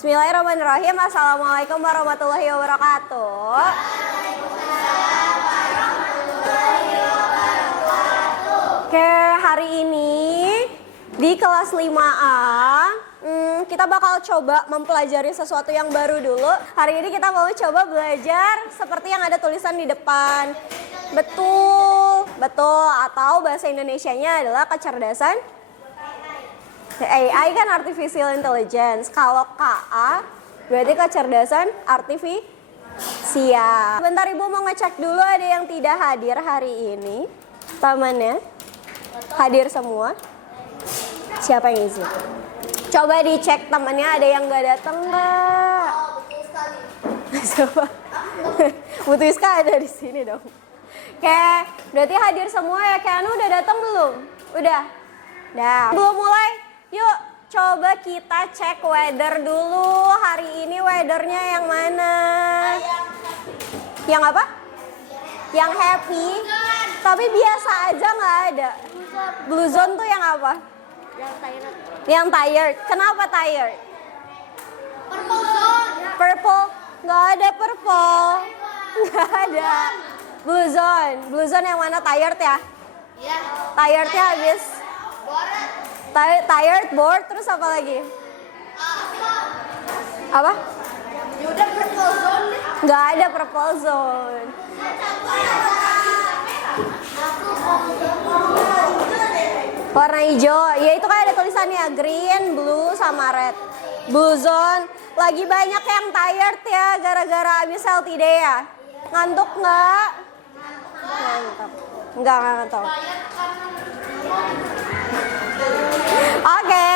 Bismillahirrahmanirrahim. Assalamualaikum warahmatullahi wabarakatuh. Oke, hari ini di kelas 5A kita bakal coba mempelajari sesuatu yang baru dulu. Hari ini kita mau coba belajar seperti yang ada tulisan di depan. Betul, betul. Atau bahasa Indonesianya adalah kecerdasan AI kan artificial intelligence. Kalau KA berarti kecerdasan artifisial. Bentar Ibu mau ngecek dulu ada yang tidak hadir hari ini. Tamannya hadir semua. Siapa yang izin? Coba dicek temannya ada yang nggak datang nggak? Coba. Butuh Iska ada di sini dong. Oke, berarti hadir semua ya. Anu udah datang belum? Udah. Nah, belum mulai. Yuk, coba kita cek weather dulu. Hari ini weathernya yang mana? Yang apa? Yang happy. Tapi biasa aja nggak ada. Blue zone tuh yang apa? Yang tired. Kenapa tired? Purple zone. Purple. Nggak ada purple. Nggak ada. Blue zone. Blue zone yang mana? Tired ya? Iya. Tirednya habis. Tired, bored, terus apa lagi? Apa? Udah purple zone. Nggak ada purple zone. Warna hijau, ya itu kan ada tulisannya green, blue, sama red. Blue zone, lagi banyak yang tired ya gara-gara abis healthy day ya. Ngantuk nggak? Ngantuk. Nggak ngantuk. Oke,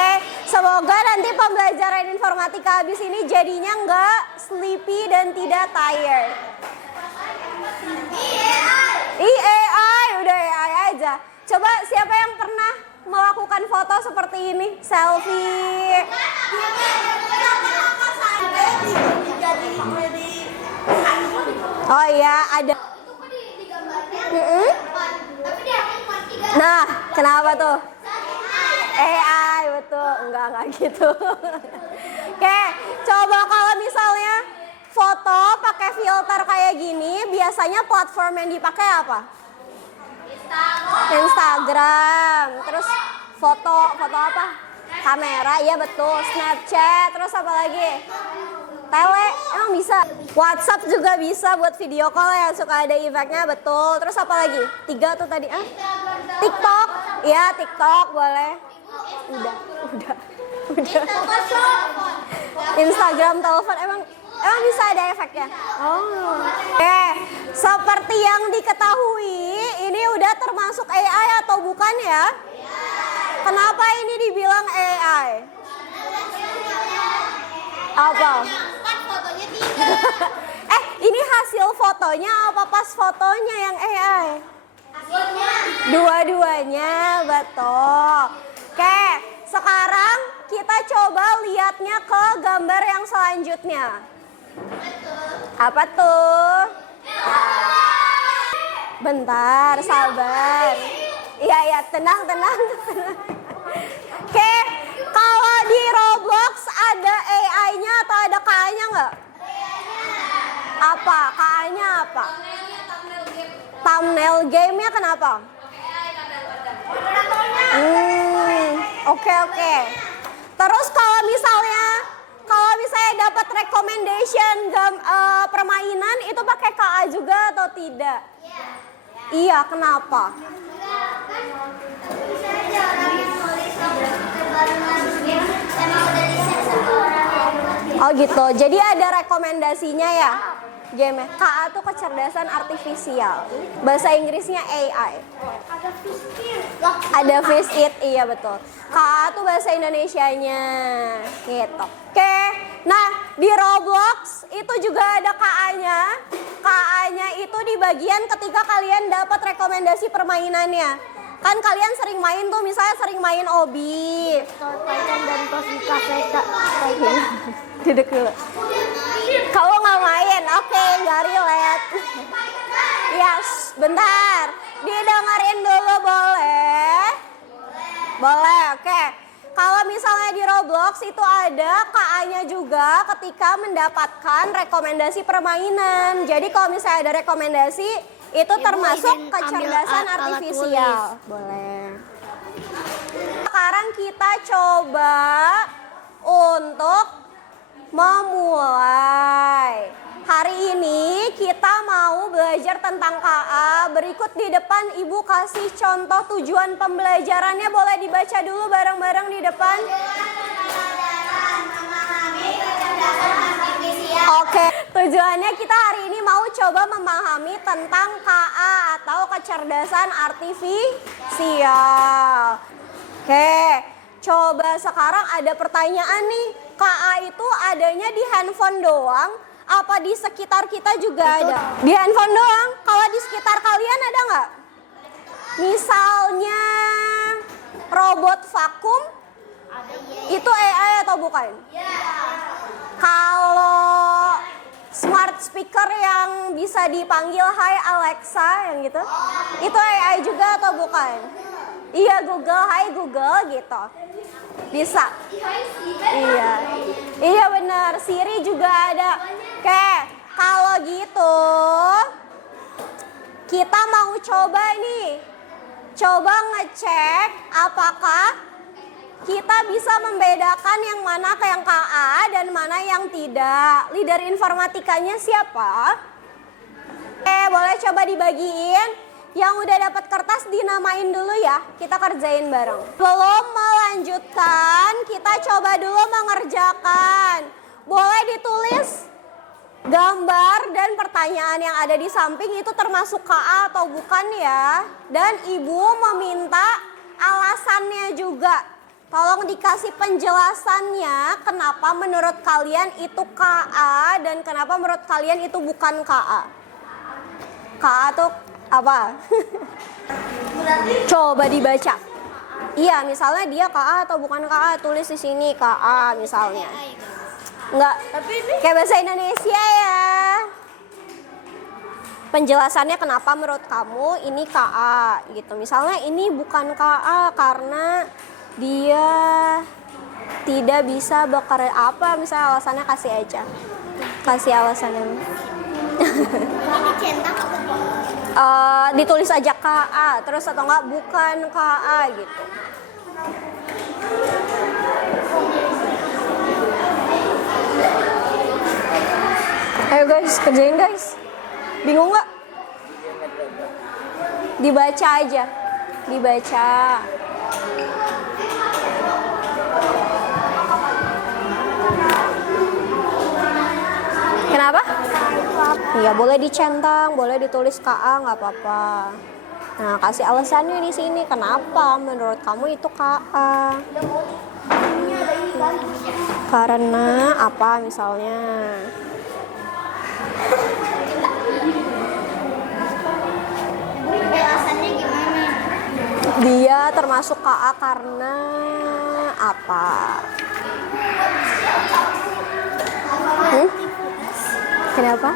semoga nanti pembelajaran informatika habis ini jadinya nggak sleepy dan tidak tired. AI, udah AI aja. Coba siapa yang pernah melakukan foto seperti ini? Selfie. Oh iya, ada. Nah, kenapa tuh? AI, betul. Enggak gitu. Oke, coba kalau misalnya foto pakai filter kayak gini, biasanya platform yang dipakai apa? Instagram. Terus foto apa? Kamera, iya betul. Snapchat, terus apa lagi? Tele, emang bisa. WhatsApp juga bisa buat video call yang suka ada efeknya, betul. Terus apa lagi? 3 tuh tadi. TikTok, ya TikTok boleh. Udah. Instagram, telepon, emang bisa ada efeknya? Oh. Seperti yang diketahui, ini udah termasuk AI atau bukan ya? Kenapa ini dibilang AI? Apa? Ini hasil fotonya apa pas fotonya yang AI? Dua-duanya, betul. Oke, sekarang kita coba lihatnya ke gambar yang selanjutnya. Apa tuh? Bentar, sabar. Iya, tenang. Oke, kalau di Roblox ada AI-nya atau ada KA-nya nggak? Apa? KA-nya apa? Thumbnail game-nya kenapa? Oke. Terus kalau misalnya dapat recommendation permainan itu pakai KA juga atau tidak? Iya, kenapa? Oh gitu, jadi ada rekomendasinya ya game-nya. KA tuh kecerdasan artifisial. Bahasa Inggrisnya AI. Ada Fish It, iya betul. KA tuh bahasa Indonesianya gitu. Oke, nah di Roblox itu juga ada KA-nya. KA-nya itu di bagian ketika kalian dapat rekomendasi permainannya. Kan kalian sering main tuh, misalnya sering main Obi. Python dan Tosika PK. Duduk dulu. Kamu nggak main? Oke, nggak relate. Yes, bentar. Didengerin dulu boleh? Boleh, oke. Kalau misalnya di Roblox itu ada KA-nya juga ketika mendapatkan rekomendasi permainan. Jadi kalau misalnya ada rekomendasi itu termasuk izin kecerdasan ambil alat artifisial. Boleh. Sekarang kita coba untuk memulai. Hari ini kita mau belajar tentang KA. Berikut di depan Ibu kasih contoh tujuan pembelajarannya. Boleh dibaca dulu bareng-bareng di depan. Oke, tujuannya kita hari ini mau coba memahami tentang KA atau kecerdasan artifisial. Oke, coba sekarang ada pertanyaan nih. KA itu adanya di handphone doang? Apa di sekitar kita juga ada? Di handphone doang? Kalau di sekitar kalian ada nggak? Misalnya robot vakum, itu AI atau bukan? Kalau smart speaker yang bisa dipanggil Hai Alexa yang gitu, itu AI juga atau bukan? Iya, Google, Hai Google gitu. Bisa. Iya benar. Siri juga ada. Oke, kalau gitu kita mau coba nih. Coba ngecek apakah kita bisa membedakan yang mana yang KA dan mana yang tidak. Leader informatikanya siapa? Oke, boleh coba dibagiin. Yang udah dapat kertas dinamain dulu ya, kita kerjain bareng. Belum melanjutkan, kita coba dulu mengerjakan. Boleh ditulis gambar dan pertanyaan yang ada di samping itu termasuk KA atau bukan ya. Dan Ibu meminta alasannya juga. Tolong dikasih penjelasannya kenapa menurut kalian itu KA dan kenapa menurut kalian itu bukan KA. KA tuh apa? Coba dibaca. Iya, misalnya dia KA atau bukan KA, tulis di sini KA misalnya. Enggak, kayak bahasa Indonesia ya. Penjelasannya kenapa menurut kamu ini KA gitu. Misalnya ini bukan KA karena dia tidak bisa bekerja apa, misalnya alasannya kasih aja. Kasih alasannya. Ini centang apa? Ditulis aja KA terus atau enggak bukan KA gitu. Ayo guys, kerjain guys. Bingung nggak? Dibaca aja, dibaca. Kenapa? Iya, boleh dicentang, boleh ditulis KA, nggak apa-apa. Nah, kasih alasannya di sini kenapa menurut kamu itu KA. Karena apa misalnya? Penjelasannya gimana? Dia termasuk KA karena apa? Kenapa?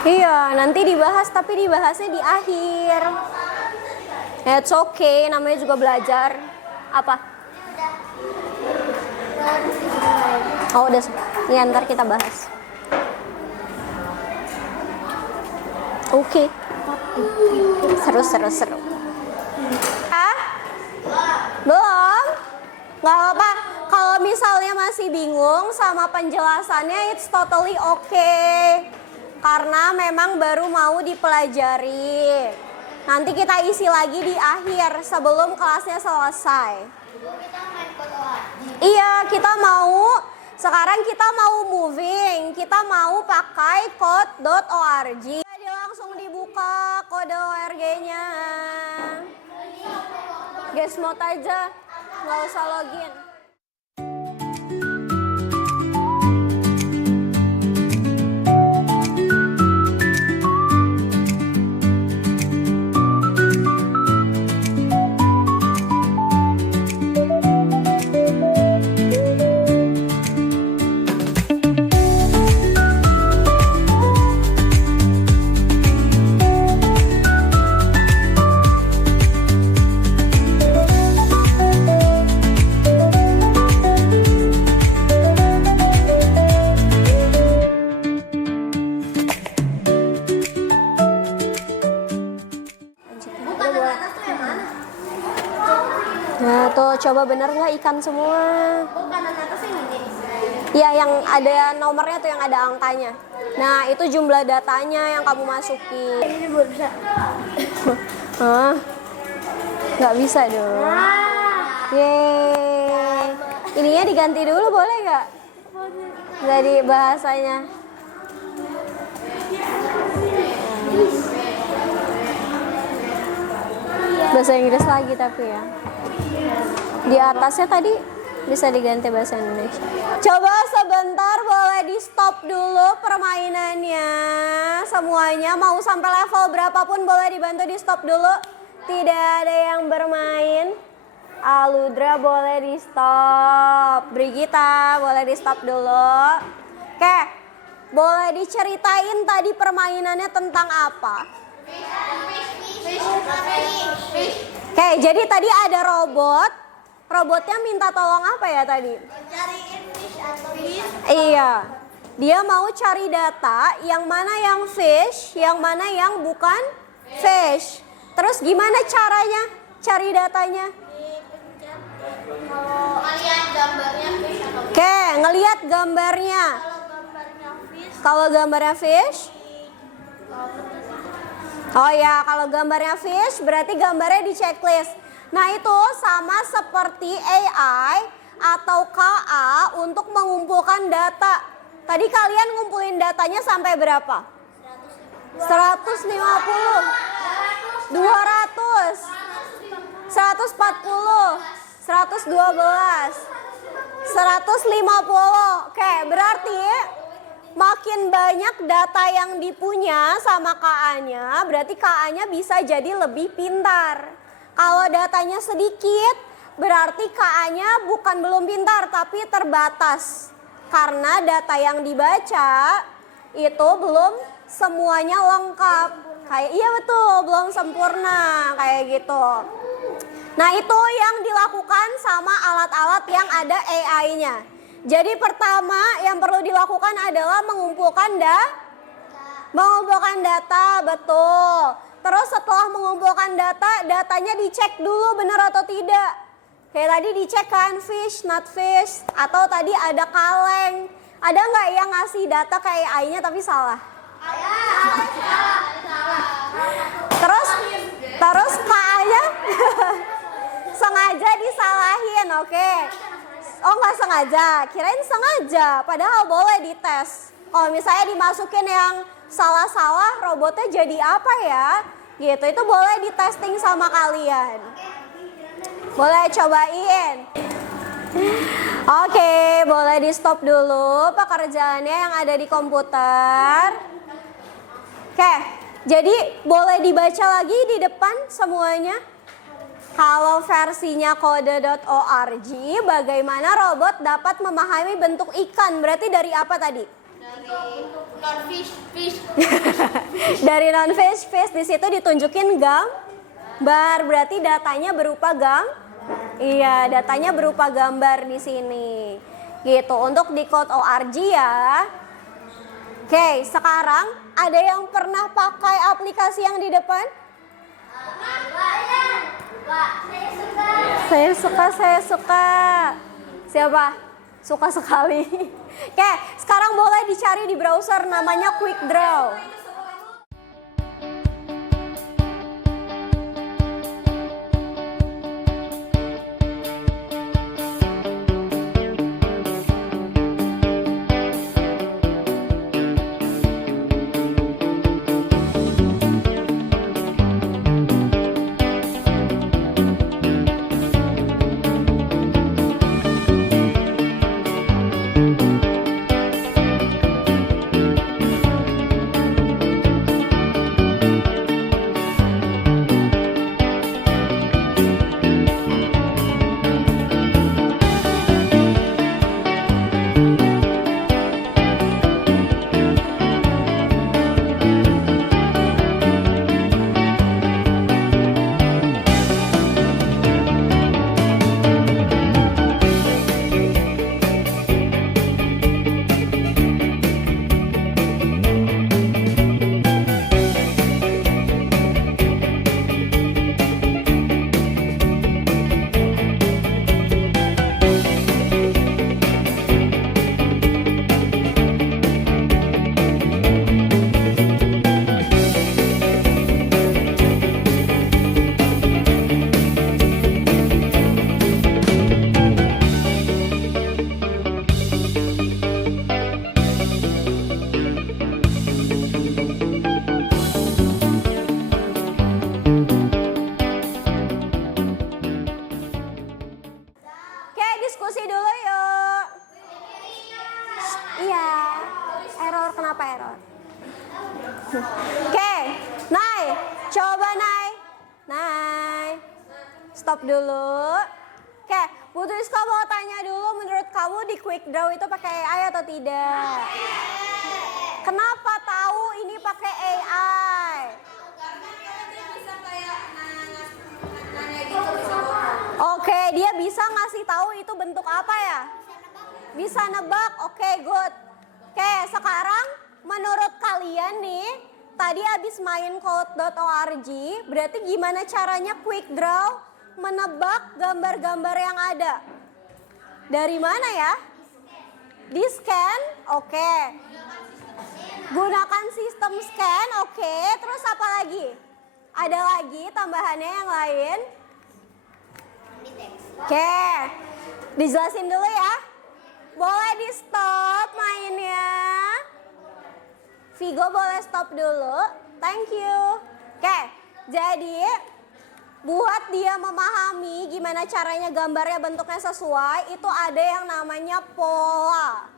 Iya, nanti dibahas tapi dibahasnya di akhir. It's okay, namanya juga belajar. Apa? Oh, udah. Ya, ntar kita bahas. Oke. Seru. Ah? Belum? Gak apa-apa. Kalau misalnya masih bingung sama penjelasannya, it's totally okay. Karena memang baru mau dipelajari. Nanti kita isi lagi di akhir sebelum kelasnya selesai. Iya, sekarang kita mau moving. Kita mau pakai code.org. Jadi langsung dibuka kode ORG-nya. Guys, mode aja, nggak usah login. bener nggak ikan semua. Oh, kanan atas yang ini. Iya, yang ada nomornya tuh, yang ada angkanya. Nah, itu jumlah datanya yang kamu masukin. Ini baru bisa. Hah? Nggak bisa dong. Yeay. Ininya diganti dulu boleh nggak? Dari bahasanya. Bahasa Inggris lagi tapi ya. Di atasnya tadi bisa diganti bahasa Indonesia. Coba sebentar boleh di stop dulu permainannya. Semuanya mau sampai level berapapun boleh dibantu di stop dulu. Tidak ada yang bermain. Aludra boleh di stop. Brigita boleh di stop dulu. Oke, boleh diceritain tadi permainannya tentang apa? Oke, jadi tadi ada robot. Robotnya minta tolong apa ya tadi? Cariin fish atau fish. Iya, dia mau cari data yang mana yang fish, yang mana yang bukan fish. Terus gimana caranya cari datanya? Kalau lihat gambarnya fish atau Oke, ngelihat gambarnya. kalau gambarnya fish, Kalau gambarnya fish, oh ya, kalau gambarnya fish berarti gambarnya di checklist. Nah itu sama seperti AI atau KA untuk mengumpulkan data. Tadi kalian ngumpulin datanya sampai berapa? 150, 200, 140, 112, 150. Oke, berarti makin banyak data yang dipunya sama KA-nya, berarti KA-nya bisa jadi lebih pintar. Kalau datanya sedikit, berarti KA-nya bukan belum pintar, tapi terbatas. Karena data yang dibaca itu belum semuanya lengkap. Kayak iya betul, belum sempurna kayak gitu. Nah itu yang dilakukan sama alat-alat yang ada AI-nya. Jadi pertama yang perlu dilakukan adalah mengumpulkan data, betul. Terus setelah mengumpulkan data, datanya dicek dulu benar atau tidak. Kayak tadi dicek kan fish, not fish, atau tadi ada kaleng. Ada nggak yang ngasih data ke AI-nya tapi salah? Terus KA-nya sengaja disalahin, oke? Oh nggak sengaja, kirain sengaja. Padahal boleh dites. Kalau misalnya dimasukin yang salah-salah, robotnya jadi apa ya? Gitu, itu boleh ditesting sama kalian. Boleh cobain. Oke, boleh di stop dulu pekerjaannya yang ada di komputer. Oke, jadi boleh dibaca lagi di depan semuanya. Kalau versinya kode.org, bagaimana robot dapat memahami bentuk ikan? Berarti dari apa tadi? fish. Dari non-fish, fish di situ ditunjukin gambar. Berarti datanya berupa Iya, datanya berupa gambar di sini. Gitu, untuk di code.org ya. Oke, sekarang ada yang pernah pakai aplikasi yang di depan? Saya suka. Siapa? Suka sekali. Oke, sekarang boleh dicari di browser namanya Quick Draw. kenapa error? Oke, Nay, coba Nay. Nay, stop dulu. Oke, Bu Triska mau tanya dulu, menurut kamu di quick draw itu pakai AI atau tidak? Kenapa tahu ini pakai AI? Oke, dia bisa ngasih tahu itu bentuk apa ya? Bisa nebak. Oke, good. Oke, sekarang menurut kalian nih, tadi abis main code.org, berarti gimana caranya quick draw menebak gambar-gambar yang ada? Dari mana ya? Di scan, oke. Gunakan sistem scan, oke. Terus apa lagi? Ada lagi tambahannya yang lain? Oke, dijelasin dulu ya. Boleh di stop mainnya. Vigo boleh stop dulu. Thank you. Oke, jadi buat dia memahami gimana caranya gambarnya bentuknya sesuai, itu ada yang namanya pola.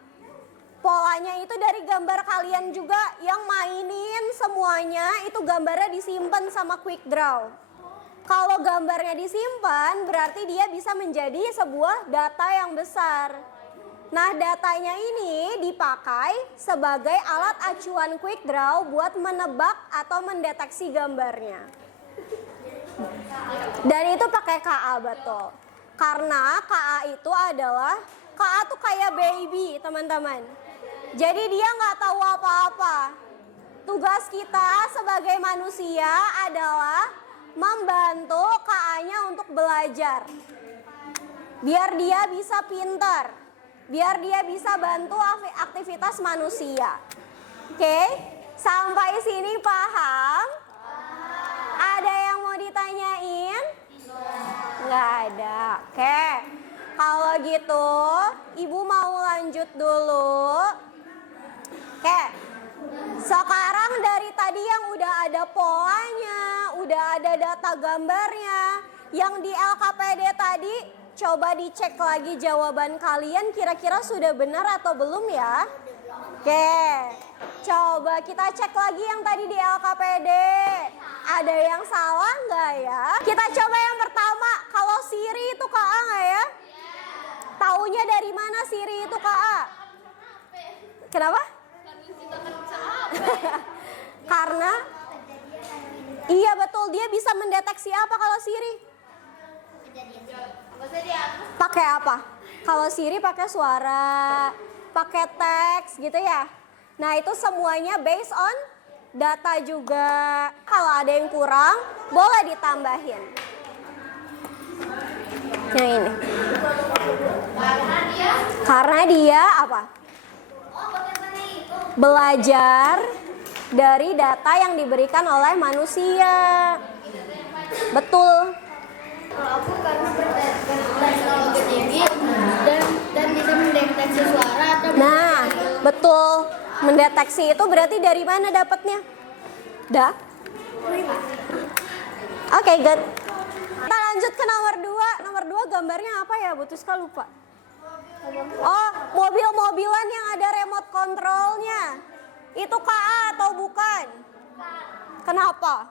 Polanya itu dari gambar kalian juga yang mainin semuanya, itu gambarnya disimpan sama quick draw. Kalau gambarnya disimpan, berarti dia bisa menjadi sebuah data yang besar. Nah, datanya ini dipakai sebagai alat acuan quick draw buat menebak atau mendeteksi gambarnya. Dan itu pakai KA, betul. Karena KA itu adalah, KA tuh kayak baby, teman-teman. Jadi dia nggak tahu apa-apa. Tugas kita sebagai manusia adalah membantu KA-nya untuk belajar. Biar dia bisa pintar. Biar dia bisa bantu aktivitas manusia. Oke? Sampai sini paham? Ada yang mau ditanyain? Nggak ada. Oke. Kalau gitu, Ibu mau lanjut dulu. Oke. Sekarang dari tadi yang udah ada polanya, udah ada data gambarnya, yang di LKPD tadi coba dicek lagi jawaban kalian kira-kira sudah benar atau belum ya? Oke, coba kita cek lagi yang tadi di LKPD. Ada yang salah nggak ya? Kita coba yang pertama, kalau Siri itu KA nggak ya? Taunya dari mana Siri itu KA? Kenapa? Karena iya betul, dia bisa mendeteksi apa kalau Siri? Pakai apa? Kalau Siri pakai suara, pakai teks gitu ya. Nah, itu semuanya based on data juga. Kalau ada yang kurang, boleh ditambahin. Yang ini. Karena dia apa? Belajar dari data yang diberikan oleh manusia. Betul. Kalau aku karena berteknologi tinggi dan bisa mendeteksi suara atau Nah, betul. Mendeteksi itu berarti dari mana dapatnya? Oke, good. Kita lanjut ke nomor 2. Nomor 2 gambarnya apa ya? Bu Tuska lupa. Oh, mobil-mobilan yang ada remote controlnya. Itu KA atau bukan? Kenapa?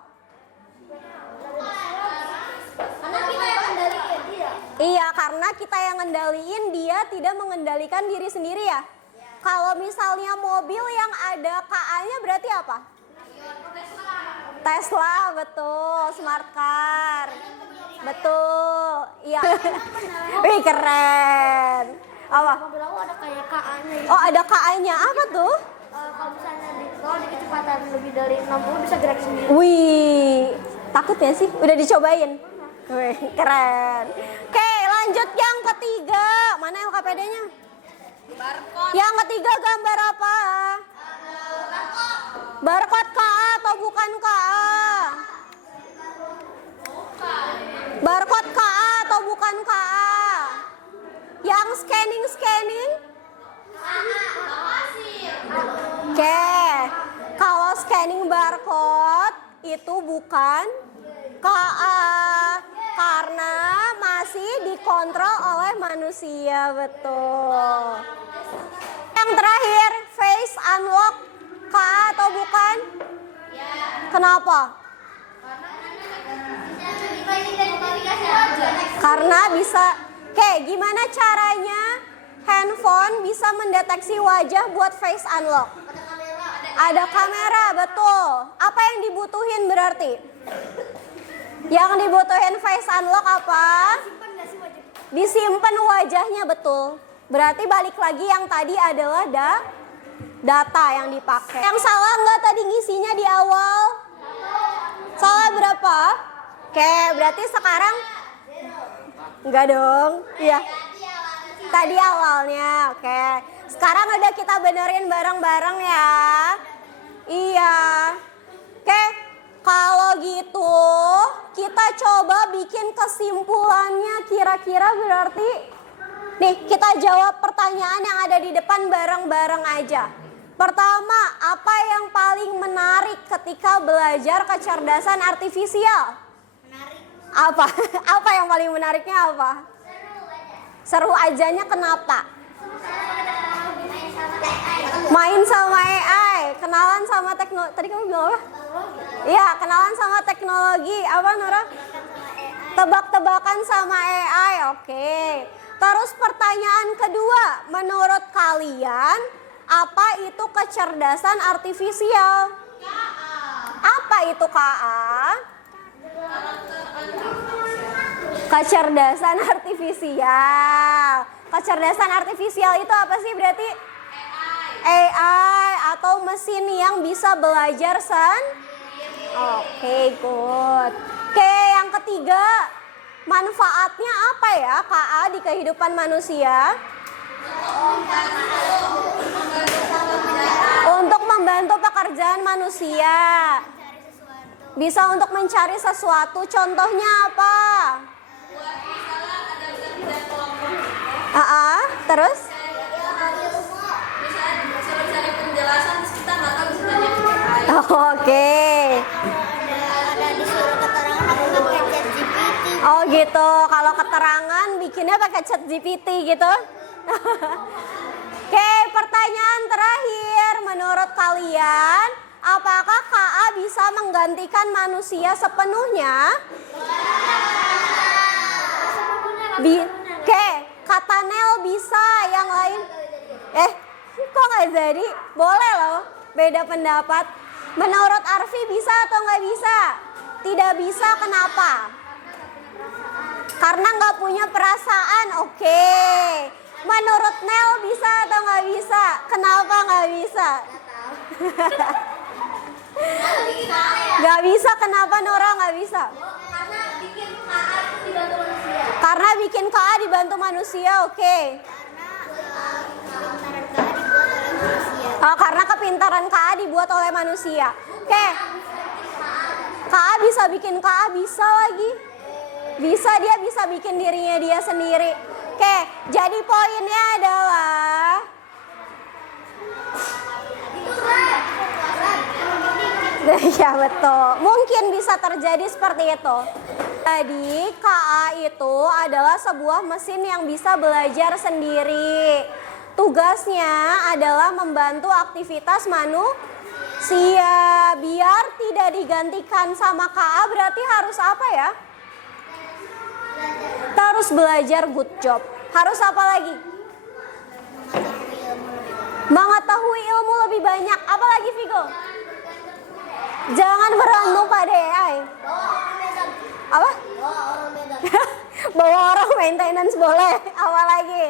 karena kita yang kendaliin dia. Iya, karena kita yang ngendaliin, dia tidak mengendalikan diri sendiri ya. Kalau misalnya mobil yang ada KA-nya berarti apa? Tesla, betul. Smart car. Betul. Iya. Wih, keren. Apa? Mobil aku ada kayak KA-nya. Oh, ada KA-nya. Apa tuh? Kalau misalnya kalau di kecepatan lebih dari 60 bisa gerak sendiri. Wih, takut ya sih? Udah dicobain? Wih, keren. Oke, lanjut yang ketiga. Mana LKPD-nya? Barcode. Yang ketiga gambar apa? Barcode KA atau bukan KA? Barcode KA atau bukan KA? Yang scanning? Oke, kalau scanning barcode itu bukan KA karena masih dikontrol oleh manusia, betul. Yang terakhir, face unlock KA atau bukan? Kenapa? Karena bisa. Oke, gimana caranya handphone bisa mendeteksi wajah buat face unlock? Ada kamera, betul. Apa yang dibutuhin berarti? Yang dibutuhin face unlock apa? Disimpan wajahnya, betul. Berarti balik lagi yang tadi adalah data yang dipakai. Yang salah nggak tadi ngisinya di awal? Salah berapa? Oke, berarti sekarang enggak dong. Iya. Tadi awalnya. Oke. Sekarang udah kita benerin bareng-bareng ya. Iya. Oke. Kalau gitu, kita coba bikin kesimpulannya kira-kira berarti nih, kita jawab pertanyaan yang ada di depan bareng-bareng aja. Pertama, apa yang paling menarik ketika belajar kecerdasan artifisial? Apa? Apa yang paling menariknya apa? Seru ajanya kenapa? Main sama AI, kenalan sama teknologi. Tadi kamu bilang apa? Iya, kenalan sama teknologi. Apa, Nora? Tebak-tebakan sama AI, oke. Terus pertanyaan kedua, menurut kalian apa itu kecerdasan artifisial? Apa itu KA? Kecerdasan artifisial. Kecerdasan artifisial itu apa sih berarti? AI atau mesin yang bisa belajar Oke, good. Oke, yang ketiga, manfaatnya apa ya KA di kehidupan manusia? Untuk membantu pekerjaan manusia. Bisa untuk mencari sesuatu. Contohnya apa? Terus? Oke. Oh gitu. Kalau keterangan bikinnya pakai ChatGPT gitu. Oke, pertanyaan terakhir. Menurut kalian, apakah KA bisa menggantikan manusia sepenuhnya? Oke, kata Nel bisa, yang lain? Kok nggak jadi? Boleh loh, beda pendapat. Menurut Arfi bisa atau nggak bisa? Tidak bisa, kenapa? Karena nggak punya perasaan, oke. Menurut Nel bisa atau nggak bisa? Kenapa nggak bisa? Nggak bisa, kenapa Nora nggak bisa? Karena bikin KA dibantu manusia, oke. Karena kepintaran KA dibuat oleh manusia. Oke. KA bisa bikin KA, bisa lagi. Bisa, dia bisa bikin dirinya dia sendiri. Oke, jadi poinnya adalah ya betul, mungkin bisa terjadi seperti itu. Jadi KA itu adalah sebuah mesin yang bisa belajar sendiri. Tugasnya adalah membantu aktivitas manusia. Biar tidak digantikan sama KA berarti harus apa ya? Harus belajar, good job. Harus apa lagi? Mengetahui ilmu lebih banyak. Apa lagi, Vigo? Jangan bergantung pada AI. Apa? Bawa orang maintenance boleh. Apa lagi?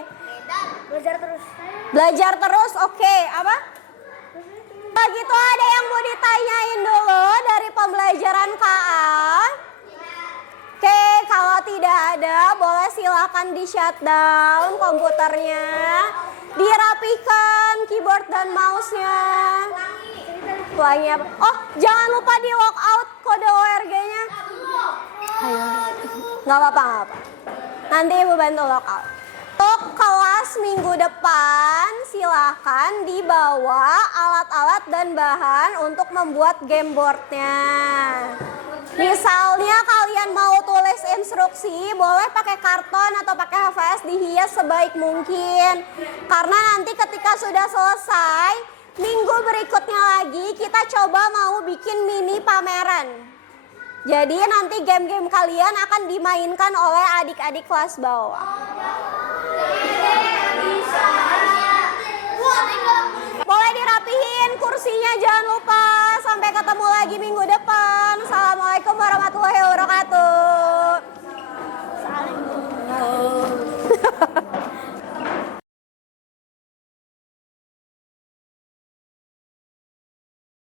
Belajar terus. Belajar terus, oke. Apa? Begitu, ada yang mau ditanyain dulu dari pembelajaran KA? Oke, kalau tidak ada, boleh silakan di shutdown komputernya, dirapikan keyboard dan mouse-nya. Ulangi apa? Oh, jangan lupa di lockout kode ORG-nya. Ayo, nggak apa-apa. Nanti Ibu bantu lockout. Untuk kelas minggu depan, silakan dibawa alat-alat dan bahan untuk membuat game board-nya. Misalnya kalian mau tulis instruksi, boleh pakai karton atau pakai HVS, dihias sebaik mungkin. Karena nanti ketika sudah selesai, minggu berikutnya lagi kita coba mau bikin mini pameran. Jadi nanti game-game kalian akan dimainkan oleh adik-adik kelas bawah. Boleh dirapihin kursinya, jangan lupa. Sampai ketemu lagi minggu depan. Assalamualaikum warahmatullahi wabarakatuh.